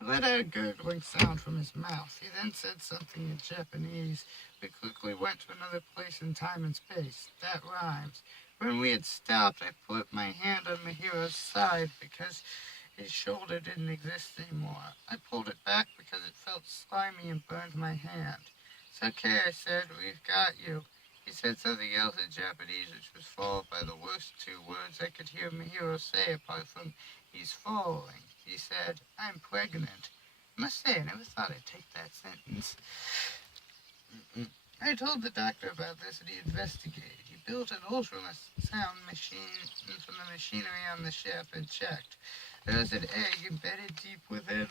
He let out a gurgling sound from his mouth. He then said something in Japanese. We quickly went to another place in time and space. That rhymes. When we had stopped, I put my hand on Mihiro's side because his shoulder didn't exist anymore. I pulled it back because it felt slimy and burned my hand. It's okay, I said. We've got you. He said something else in Japanese, which was followed by the worst two words I could hear Mihiro say apart from he's following. He said, I'm pregnant. I must say, I never thought I'd take that sentence. I told the doctor about this and he investigated. He built an ultrasound machine from the machinery on the ship and checked. There was an egg embedded deep within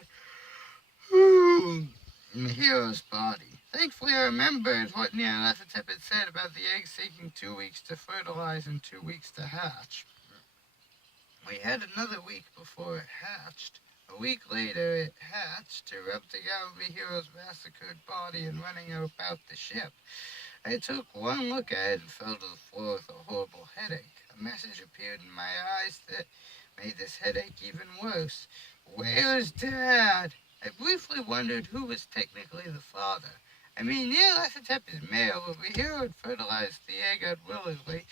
Mihiro's body. Thankfully, I remembered what Nyarlathotep had said about the eggs taking 2 weeks to fertilize and 2 weeks to hatch. We had another week before it hatched. A week later, it hatched, erupting out of Mihiro's massacred body and running about the ship. I took one look at it and fell to the floor with a horrible headache. A message appeared in my eyes that made this headache even worse. Where's Dad? I briefly wondered who was technically the father. I mean, Nyarlathotep is male, but Mihiro had fertilized the egg unwillingly.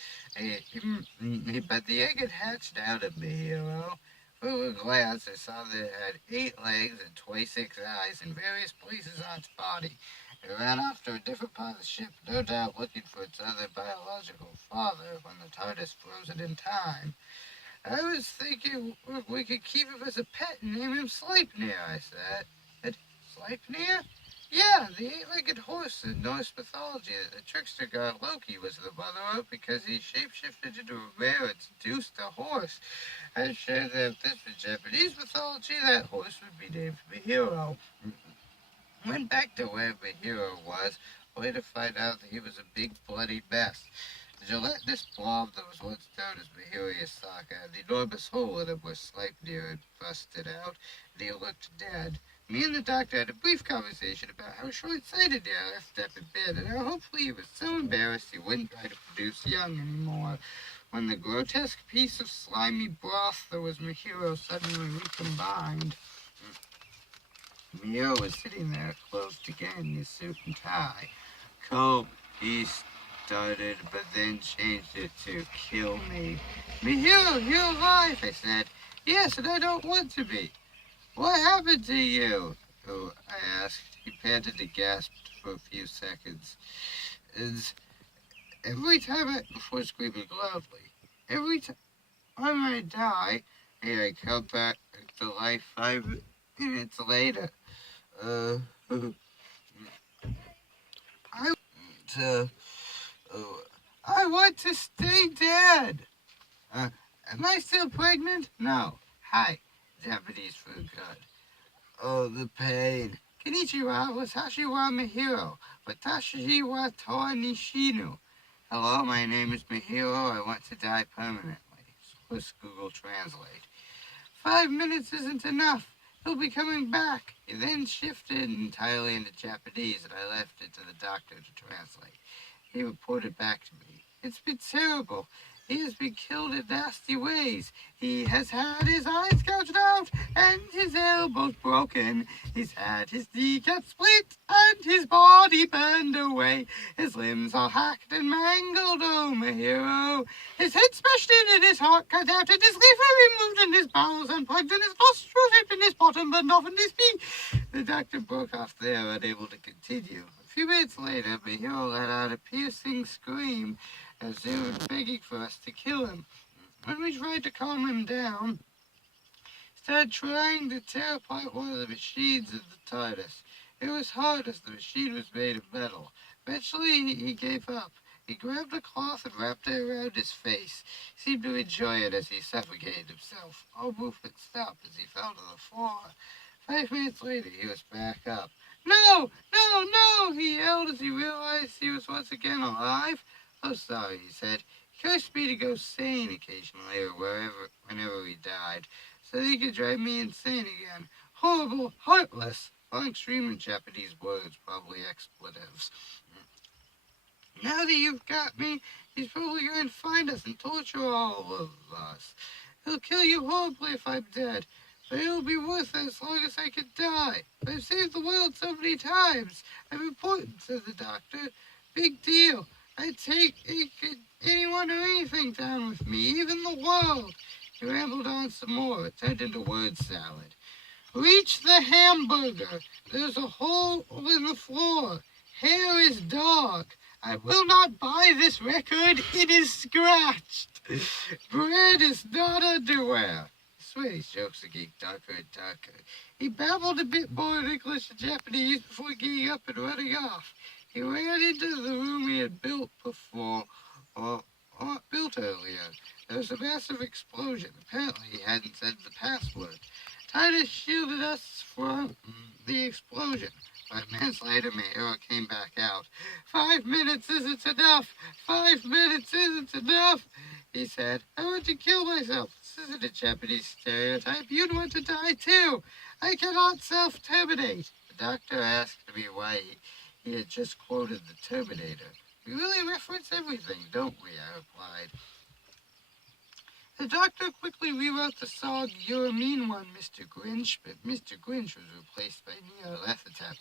But the egg had hatched out of Mihiro. Through a glance, I saw that it had 8 legs and 26 eyes in various places on its body. It ran off to a different part of the ship, no doubt looking for its other biological father when the TARDIS froze it in time. I was thinking we could keep him as a pet and name him Sleipnir, I said. Sleipnir? Yeah, the 8-legged horse in Norse mythology that the trickster god Loki was the mother of because he shapeshifted into a bear and seduced a horse. I shared that if this was Japanese mythology, that horse would be named Mihiro. Went back to where Mihiro was, only to find out that he was a big bloody mess. The gelatinous blob that was once known as Mihiro Yasaka had an enormous hole in him where Sleipnir had busted out, and he looked dead. Me and the doctor had a brief conversation about how short-sighted Nyarlathotep had been, and how hopefully he was so embarrassed he wouldn't try to produce young anymore. When the grotesque piece of slimy broth that was Mihiro suddenly recombined, Mihiro was sitting there, clothed again in his suit and tie. Cope, he started, but then changed it to kill me. Mihiro, you're alive, I said. Yes, and I don't want to be. What happened to you? Oh, I asked. He panted and gasped for a few seconds. And before screaming loudly, every time I die, and I come back to life 5 minutes later, I want to stay dead. Am I still pregnant? No. Hi, Japanese food god. Oh, the pain. Konnichiwa, watashi wa Mihiro. Watashi wa toa nishinu. Hello, my name is Mihiro. I want to die permanently. Let's Google Translate. 5 minutes isn't enough. He'll be coming back. He then shifted entirely into Japanese, and I left it to the doctor to translate. He reported back to me. It's been terrible. He has been killed in nasty ways. He has had his eyes gouged out and his elbows broken. He's had his kneecap split and his body burned away. His limbs are hacked and mangled, oh Mihiro. His head smashed in and his heart cut out and his liver removed and his bowels unplugged and his nostrils ripped and his bottom burned off and his feet. The doctor broke off there, unable to continue. A few minutes later, Mihiro let out a piercing scream as they were begging for us to kill him. When we tried to calm him down, he started trying to tear apart one of the machines of the TARDIS. It was hard as the machine was made of metal. Eventually, he gave up. He grabbed a cloth and wrapped it around his face. He seemed to enjoy it as he suffocated himself. All movement stopped as he fell to the floor. 5 minutes later, he was back up. No, no, no, he yelled as he realized he was once again alive. Oh, sorry, he said. He cursed me to go sane occasionally or whenever he died, so that he could drive me insane again. Horrible, heartless. Long extreme in Japanese words, probably expletives. Now that you've got me, he's probably going to find us and torture all of us. He'll kill you horribly if I'm dead. but it'll be worth it as long as I can die. I've saved the world so many times. I'm important, said the doctor. Big deal. I'd take anyone or anything down with me, even the world. He rambled on some more. It turned into word salad. Reach the hamburger. There's a hole in the floor. Hair is dog. I will not buy this record. It is scratched. Bread is not underwear. I swear these jokes are getting darker and darker. He babbled a bit more in English and Japanese before getting up and running off. He ran into the room he had built before, or built earlier. There was a massive explosion. Apparently he hadn't said the password. Titus shielded us from the explosion. 5 minutes later, Mayhero came back out. 5 minutes isn't enough. 5 minutes isn't enough, he said. I want to kill myself. This isn't a Japanese stereotype. You'd want to die too. I cannot self-terminate. The doctor asked me why he had just quoted the Terminator. We really reference everything, don't we? I replied. The doctor quickly rewrote the song You're a Mean One, Mr. Grinch, but Mr. Grinch was replaced by Nyarlathotep.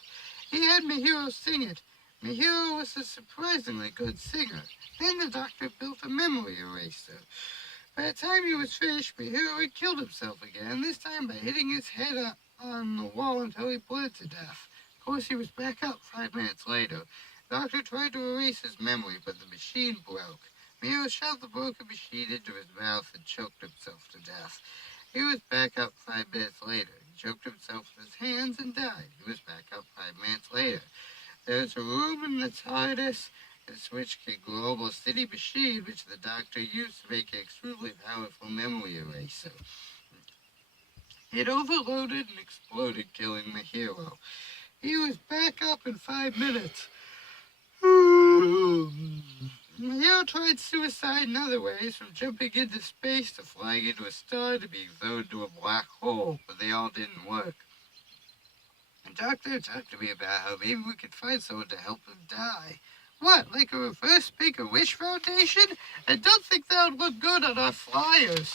He had Mayhero sing it. Mayhero was a surprisingly good singer. Then the doctor built a memory eraser. By the time he was finished, Mayhero had killed himself again, this time by hitting his head on the wall until he bled to death. Of course, he was back up 5 minutes later. The doctor tried to erase his memory, but the machine broke. Mayhero shoved the broken machine into his mouth and choked himself to death. He was back up 5 minutes later. He choked himself with his hands and died. He was back up 5 minutes later. There's a room in the TARDIS which can global city machine, which the doctor used to make an extremely powerful memory eraser. It overloaded and exploded, killing Mayhero. He was back up in 5 minutes. Mayhero tried suicide in other ways, from jumping into space to flying into a star to being thrown into a black hole, but they all didn't work. The doctor talked to me about how maybe we could find someone to help him die. What, like a reverse Make-A-Wish Foundation? I don't think that would look good on our flyers.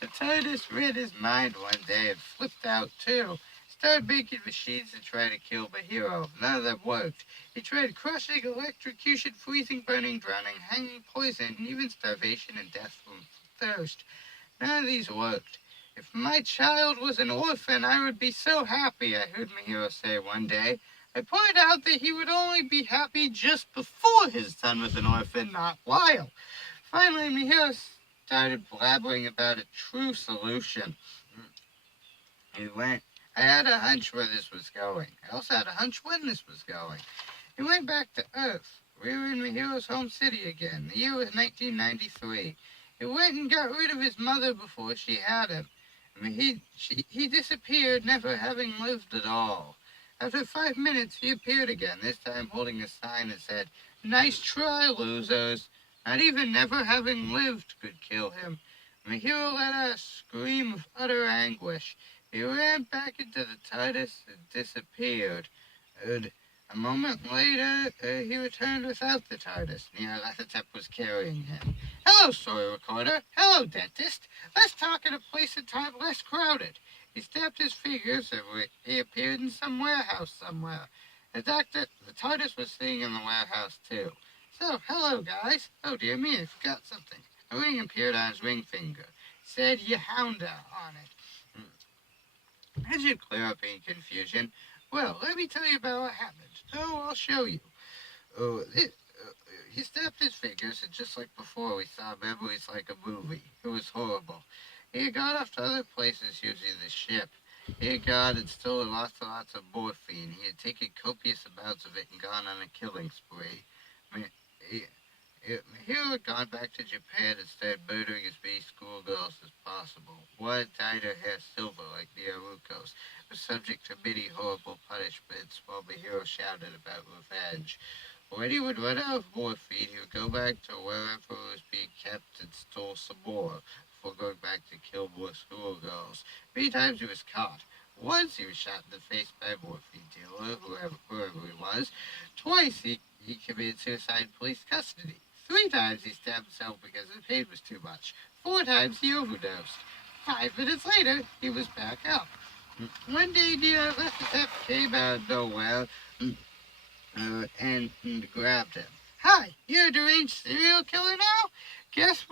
The TARDIS read his mind one day and flipped out too. Started making machines to try to kill Mayhero. None of them worked. He tried crushing, electrocution, freezing, burning, drowning, hanging, poison, and even starvation and death from thirst. None of these worked. If my child was an orphan, I would be so happy, I heard Mayhero say one day. I pointed out that he would only be happy just before his son was an orphan, not while. Finally, Mayhero started blabbering about a true solution. He went, I had a hunch where this was going. I also had a hunch when this was going. He went back to Earth. We were in Mayhero's home city again. The year was 1993. He went and got rid of his mother before she had him. He disappeared, never having lived at all. After 5 minutes, he appeared again, this time holding a sign that said, Nice try, losers. Not even never having lived could kill him. Mayhero let out a scream of utter anguish. He ran back into the TARDIS and disappeared. A moment later, he returned without the TARDIS. Nyarlathotep was carrying him. Hello, story recorder. Hello, dentist. Let's talk in a place and time less crowded. He snapped his fingers and he appeared in some warehouse somewhere. The TARDIS was sitting in the warehouse too. So, hello, guys. Oh, dear me, I forgot something. A ring appeared on his ring finger. It said Yehounda on it. That should clear up any confusion. Well, let me tell you about what happened. Oh, I'll show you. He snapped his fingers, and just like before, we saw memories like a movie. It was horrible. He had gone off to other places using the ship. He had gone and stolen lots and lots of morphine. He had taken copious amounts of it and gone on a killing spree. Mayhero had gone back to Japan and started murdering as many schoolgirls as possible. One dyed her hair silver like Nyaruko's, was subject to many horrible punishments, while Mayhero shouted about revenge. When he would run out of morphine, he would go back to wherever it was being kept and stole some more, before going back to kill more schoolgirls. Many times he was caught. Once he was shot in the face by a morphine dealer, whoever he was. Twice he committed suicide in police custody. 3 times he stabbed himself because the pain was too much. 4 times he overdosed. 5 minutes later, he was back up. One day, Nyarlathotep came out of nowhere and grabbed him. Hi, you're a deranged serial killer now? Guess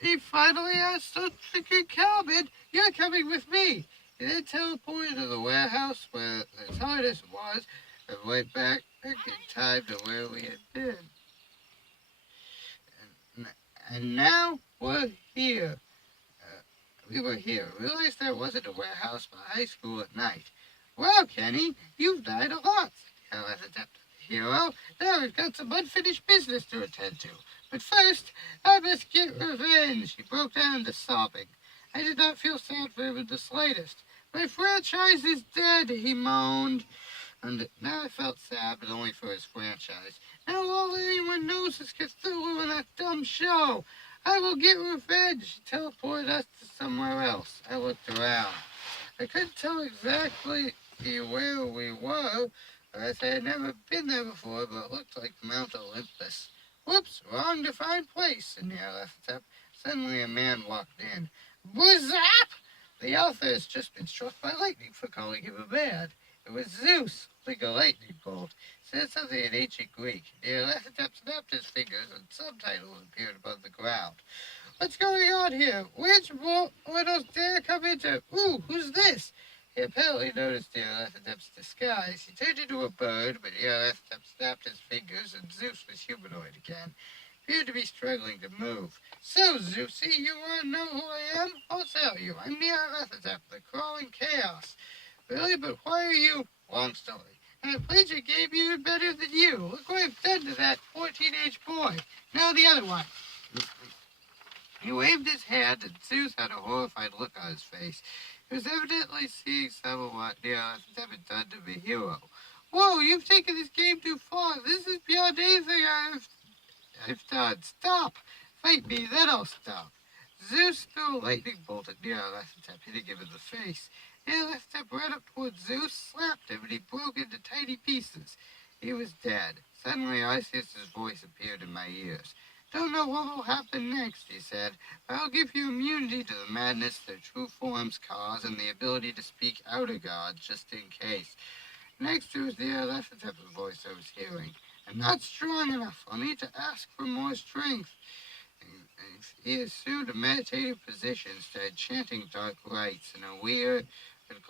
he finally has something in common. You're coming with me. He then teleported to the warehouse where the TARDIS was and went back in time to where we had been. And now we're here. We were here. Realized there wasn't a warehouse for high school at night. Well, Kenny, you've died a lot. Nyarlathotep, the hero. Now we've got some unfinished business to attend to. But first, I must get revenge. He broke down into sobbing. I did not feel sad for him in the slightest. My franchise is dead, he moaned. And now I felt sad, but only for his franchise. Now all anyone knows is Cthulhu and that dumb show. I will get revenge. Teleport us to somewhere else. I looked around. I couldn't tell exactly where we were, as I had never been there before, but it looked like Mount Olympus. Whoops, wrong defined place, said Nyarlathotep. Suddenly a man walked in. Buzap! The author has just been struck by lightning for calling him a man. It was Zeus, like a lightning bolt. Said something in ancient Greek. Nyarlathotep snapped his fingers and subtitles appeared above the ground. What's going on here? Which mortals dare come into? Ooh, who's this? He apparently noticed Nyarlathotep's disguise. He turned into a bird, but Nyarlathotep snapped his fingers and Zeus was humanoid again. He appeared to be struggling to move. So, Zeusy, you want to know who I am? I'll tell you. I'm Nyarlathotep, the crawling chaos. Really? But why are you? Long story. And I played your game even better than you. Look what I've done to that poor teenage boy. Now the other one. He waved his hand, and Zeus had a horrified look on his face. He was evidently seeing some of what Nyarlathotep had done to the hero. Whoa, you've taken this game too far. This is beyond anything I've done. Stop. Fight me, then I'll stop. Zeus threw a lightning bolt at Nyarlathotep, hitting him in the face. Nyarlathotep ran up towards Zeus, slapped him, and he broke into tiny pieces. He was dead. Suddenly, Isis' voice appeared in my ears. Don't know what will happen next, he said, but I'll give you immunity to the madness their true forms cause and the ability to speak outer gods just in case. Next, it was the Nyarlathotep's voice I was hearing. I'm not strong enough. I'll need to ask for more strength. He assumed a meditative position, started chanting dark rites, and a weird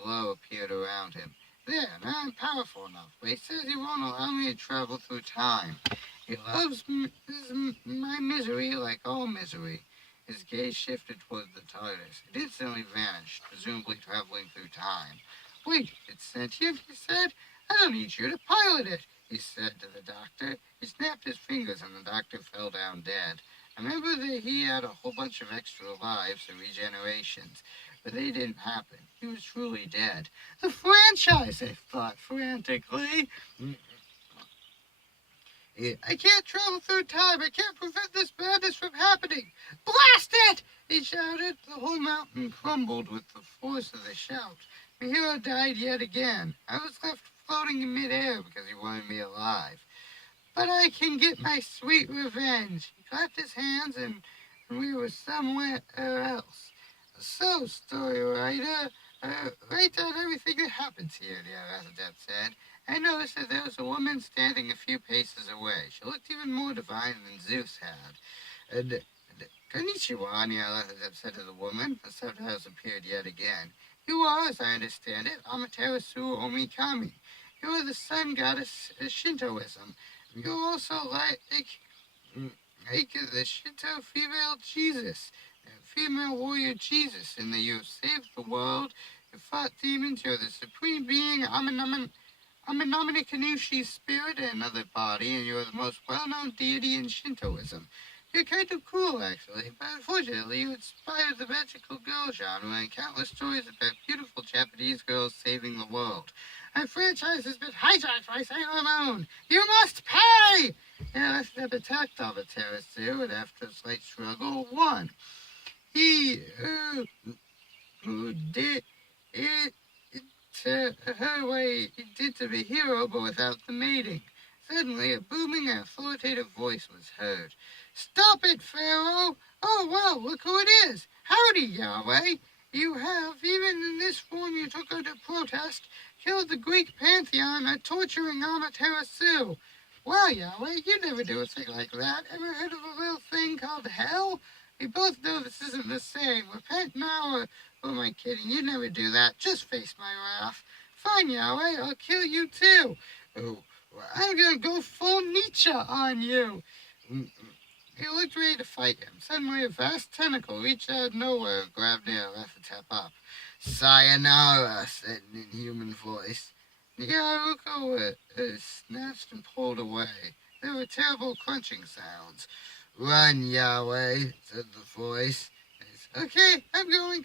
glow appeared around him. There, now I'm powerful enough, but he says he won't allow me to travel through time. He loves my misery like all misery. His gaze shifted toward the TARDIS. It instantly vanished, presumably traveling through time. Wait, it's sentient, he said. I don't need you to pilot it, he said to the doctor. He snapped his fingers and the doctor fell down dead. I remember that he had a whole bunch of extra lives and regenerations, but they didn't happen. He was truly dead. The franchise, I thought frantically. I can't travel through time. I can't prevent this madness from happening. Blast it! He shouted. The whole mountain crumbled with the force of the shout. My hero died yet again. I was left floating in midair because he wanted me alive. But I can get my sweet revenge. He clapped his hands and we were somewhere else. So, story writer, write down everything that happens here, Nyarlathotep said. I noticed that there was a woman standing a few paces away. She looked even more divine than Zeus had. Konnichiwa, Nyarlathotep said to the woman. The subtitles appeared yet again. You are, as I understand it, Amaterasu Omikami. You are the sun goddess of Shintoism. You are also like the Shinto female Jesus, female warrior Jesus, in that you have saved the world, you fought demons, you're the supreme being, Amanamine Kanushi's spirit in another body, and you are the most well-known deity in Shintoism. You're kind of cool, actually, but unfortunately you inspired the magical girl genre and countless stories about beautiful Japanese girls saving the world. Our franchise has been hijacked by Sailor Moon. You must pay! Nyarlathotep attacked Amaterasu, and after a slight struggle, won. He did it to her way he did to the hero, but without the mating. Suddenly, a booming and authoritative voice was heard. Stop it, Pharaoh! Oh, well, look who it is! Howdy, Yahweh! You have, even in this form you took under protest, killed the Greek pantheon by torturing Amaterasu. Well, Yahweh, you never do a thing like that. Ever heard of a real thing called hell? We both know this isn't the same. Repent now or... Oh, am I kidding? You'd never do that. Just face my wrath. Fine, Yahweh, I'll kill you too. Oh, I'm gonna go full Nietzsche on you. He looked ready to fight him. Suddenly, a vast tentacle reached out of nowhere and grabbed Nyarlathotep up. Sayonara, said an inhuman voice. Nyarlathotep was snatched and pulled away. There were terrible crunching sounds. Run, Yahweh, said the voice. Okay, I'm going,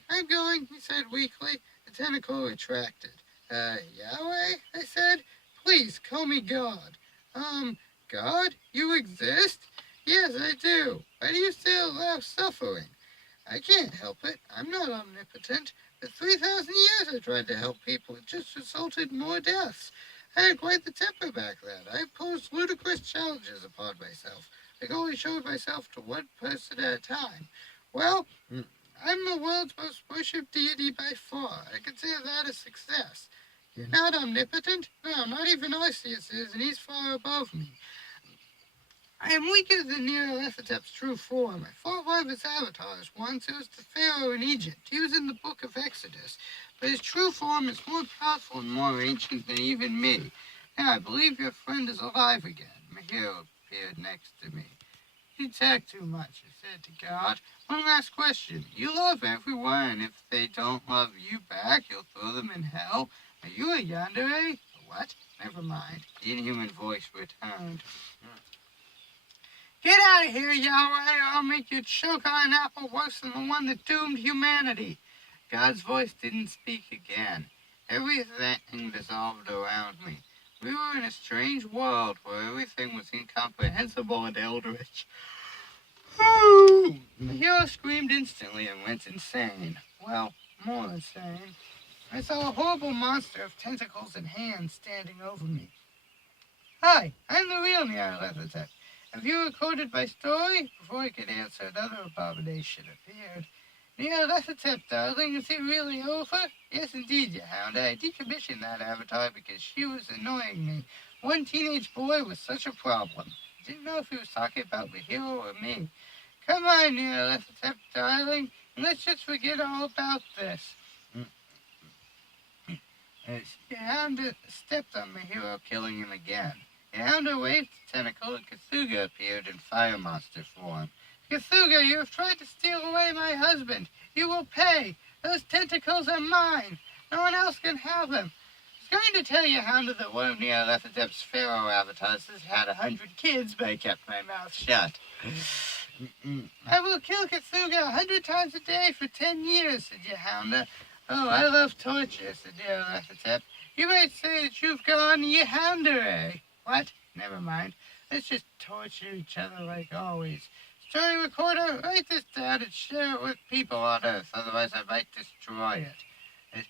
he said weakly. The tentacle retracted. Yahweh, I said, please call me God. God? You exist? Yes, I do. Why do you still allow suffering? I can't help it. I'm not omnipotent. For 3,000 years I tried to help people. It just resulted in more deaths. I had quite the temper back then. I posed ludicrous challenges upon myself. I only showed myself to one person at a time. Well, I'm the world's most worshipped deity by far. I consider that a success. You're not omnipotent? No, not even Arceus is, and he's far above me. I am weaker than Nyarlathotep's true form. I fought one of his avatars once. It was the Pharaoh in Egypt. He was in the book of Exodus. But his true form is more powerful and more ancient than even me. Now, I believe your friend is alive again. Mahiro appeared next to me. You talk too much, I said to God. One last question. You love everyone, and if they don't love you back, you'll throw them in hell. Are you a yandere? What? Never mind. The inhuman voice returned. Get out of here, Yahweh, or I'll make you choke on an apple worse than the one that doomed humanity. God's voice didn't speak again. Everything dissolved around me. We were in a strange world where everything was incomprehensible and eldritch. The hero screamed instantly and went insane. Well, more insane. I saw a horrible monster of tentacles and hands standing over me. Hi, I'm the real Nyarlathotep. Have you recorded my story? Before I could answer, another abomination appeared. Nyarlathotep, darling, is it really over? Yes, indeed, you hound. I decommissioned that avatar because she was annoying me. One teenage boy was such a problem. I didn't know if he was talking about Mahiro or me. Come on, Nyarlathotep, darling, and let's just forget all about this. Yehounda stepped on Mahiro, killing him again. Yehounda waved the tentacle, and Cthulhu appeared in fire monster form. Cthulhu, you have tried to steal away my husband. You will pay. Those tentacles are mine. No one else can have them. I was going to tell Yehounda that one of Nyarlathotep's pharaoh avatars has had 100 kids, but I kept my mouth shut. I will kill Cthulhu 100 times a day for 10 years, said Yehounda. Oh, I love torture, said Nyarlathotep. You might say that you've gone Yehounda. What? Never mind. Let's just torture each other like always. Story recorder, write this down and share it with people on Earth, otherwise I might destroy it.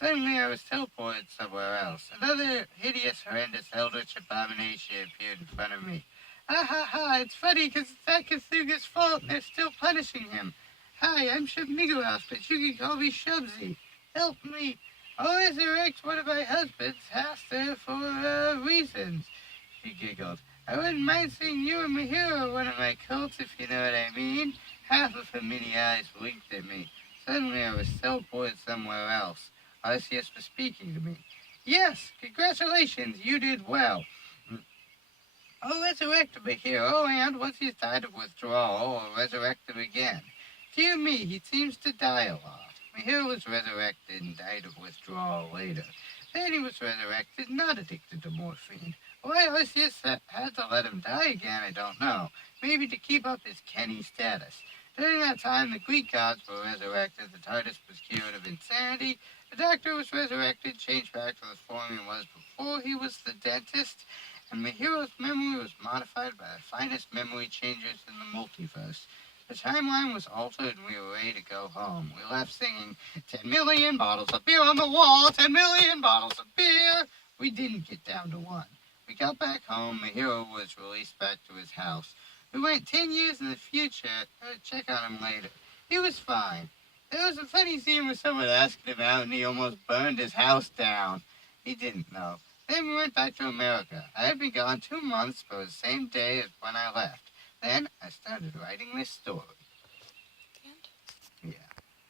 Suddenly I was teleported somewhere else. Another hideous, horrendous, eldritch abomination appeared in front of me. Ha ha ha, it's funny because it's that Cthulhu's fault and they're still punishing him. Hi, I'm Shub-Niggurath, but you can call me Shubsy. Help me. I'll resurrect one of my husbands, Haster, for reasons. She giggled. I wouldn't mind seeing you and Mahiro one of my cults, if you know what I mean. Half of her mini eyes winked at me. Suddenly I was teleported somewhere else. Arceus was speaking to me. Yes, congratulations, you did well. I'll resurrect Mahiro, and once he's died of withdrawal, I'll resurrect him again. Dear me, he seems to die a lot. Mahiro was resurrected and died of withdrawal later. Then he was resurrected, not addicted to morphine. Why Arceus had to let him die again, I don't know. Maybe to keep up his Kenny status. During that time, the Greek gods were resurrected, the TARDIS was cured of insanity, the Doctor was resurrected, changed back to the form he was before he was the dentist, and Mahiro's memory was modified by the finest memory changers in the multiverse. The timeline was altered and we were ready to go home. We left singing, 10 million bottles of beer on the wall, 10 million bottles of beer. We didn't get down to one. We got back home. Mahiro was released back to his house. We went 10 years in the future to check on him later. He was fine. There was a funny scene where someone asked him out and he almost burned his house down. He didn't know. Then we went back to America. I had been gone 2 months for the same day as when I left. Then I started writing this story.